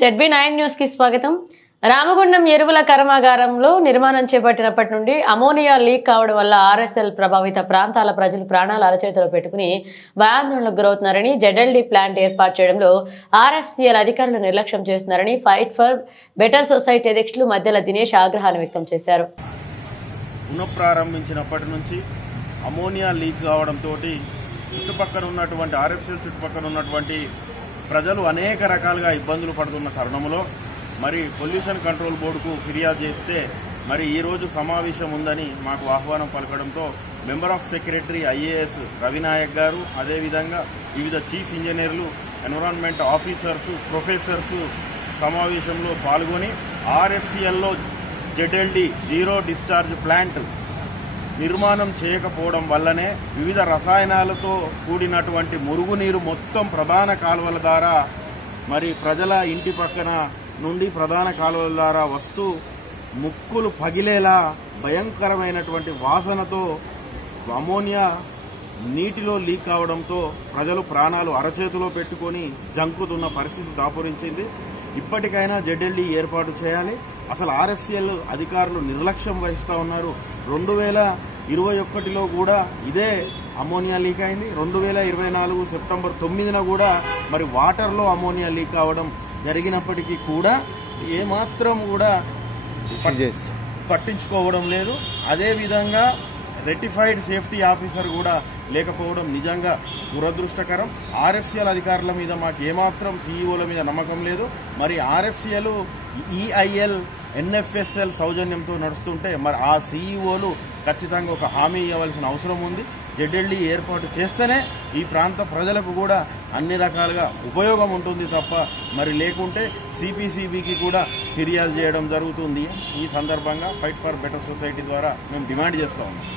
ZB9 news కి స్వాగతం. రామగుండం ఎరువుల కర్మాగారంలో నిర్మాణం చేపట్టినప్పటి నుండి అమోనియా లీక్ కావడం వల్ల ఆర్ఎస్ఎల్ ప్రభావిత ప్రాంతాల ప్రజలు ప్రాణాలు అరచేతిలో పెట్టుకుని భయాందోళనకు గురవుతున్నారని, జెడ్ఎల్డీ ప్లాంట్ ఏర్పాటు చేయడంలో ఆర్ఎఫ్సిఎల్ అధికారులు నిర్లక్ష్యం చేస్తున్నారని ఫైట్ ఫర్ బెటర్ సొసైటీ అధ్యక్షులు మధ్యల దినేష్ ఆగ్రహాన్ని వ్యక్తం చేశారు. పునఃప్రారంభించినప్పటి నుంచి అమోనియా లీక్ కావడంతో చుట్టుపక్కల ఉన్నటువంటి ఆర్ఎఫ్సిఎల్ చుట్టుపక్కల ఉన్నటువంటి ప్రజలు అనేక రకాలుగా ఇబ్బందులు పడుతున్న తరుణంలో మరి పొల్యూషన్ కంట్రోల్ బోర్డుకు ఫిర్యాదు చేస్తే మరి ఈరోజు సమావేశం ఉందని మాకు ఆహ్వానం పలకడంతో member of secretary IAS Ravinayak గారు, అదేవిధంగా వివిధ చీఫ్ ఇంజనీర్లు, ఎన్విరాన్మెంట్ ఆఫీసర్స్, ప్రొఫెసర్స్ సమావేశంలో పాల్గొని ఆర్ఎఫ్సిఎల్లో జెడ్ఎల్డీ జీరో డిశ్చార్జ్ ప్లాంట్ నిర్మాణం చేయకపోవడం వల్లనే వివిధ రసాయనాలతో కూడినటువంటి మురుగునీరు మొత్తం ప్రధాన కాలువల ద్వారా మరి ప్రజల ఇంటి పక్కన నుండి ప్రధాన కాలువల ద్వారా వస్తూ ముక్కులు పగిలేలా భయంకరమైనటువంటి వాసనతో అమోనియా నీటిలో లీక్ కావడంతో ప్రజలు ప్రాణాలు అరచేతిలో పెట్టుకుని జంకుతున్న పరిస్థితి దాపురించింది. ఇప్పటికైనా జెడ్ఎల్డీ ఏర్పాటు చేయాలి. అసలు ఆర్ఎఫ్సిఎల్ అధికారులు నిర్లక్ష్యం వహిస్తూ ఉన్నారు. 2021లో కూడా ఇదే అమోనియా లీక్ అయింది. 2024 సెప్టెంబర్ 9న కూడా మరి వాటర్లో అమోనియా లీక్ అవడం జరిగినప్పటికీ కూడా ఏమాత్రం కూడా పట్టించుకోవడం లేదు. అదేవిధంగా రెటిఫైడ్ సేఫ్టీ ఆఫీసర్ కూడా లేకపోవడం నిజంగా దురదృష్టకరం. ఆర్ఎఫ్సిఎల్ అధికారుల మీద మాకు ఏమాత్రం సీఈఓల మీద నమ్మకం లేదు. మరి ఆర్ఎఫ్సిఎల్ ఈఐఎల్ ఎన్ఎఫ్ఎస్ఎల్ సౌజన్యంతో నడుస్తుంటే మరి ఆ సీఈఓలు ఖచ్చితంగా ఒక హామీ ఇవ్వవలసిన అవసరం ఉంది. జెడ్ఎల్డీ ఏర్పాటు చేస్తేనే ఈ ప్రాంత ప్రజలకు కూడా అన్ని రకాలుగా ఉపయోగం ఉంటుంది తప్ప మరి లేకుంటే సిపిసిబికి కూడా ఫిర్యాదు చేయడం జరుగుతుంది. ఈ సందర్భంగా ఫైట్ ఫర్ బెటర్ సొసైటీ ద్వారా మేము డిమాండ్ చేస్తా ఉన్నాం.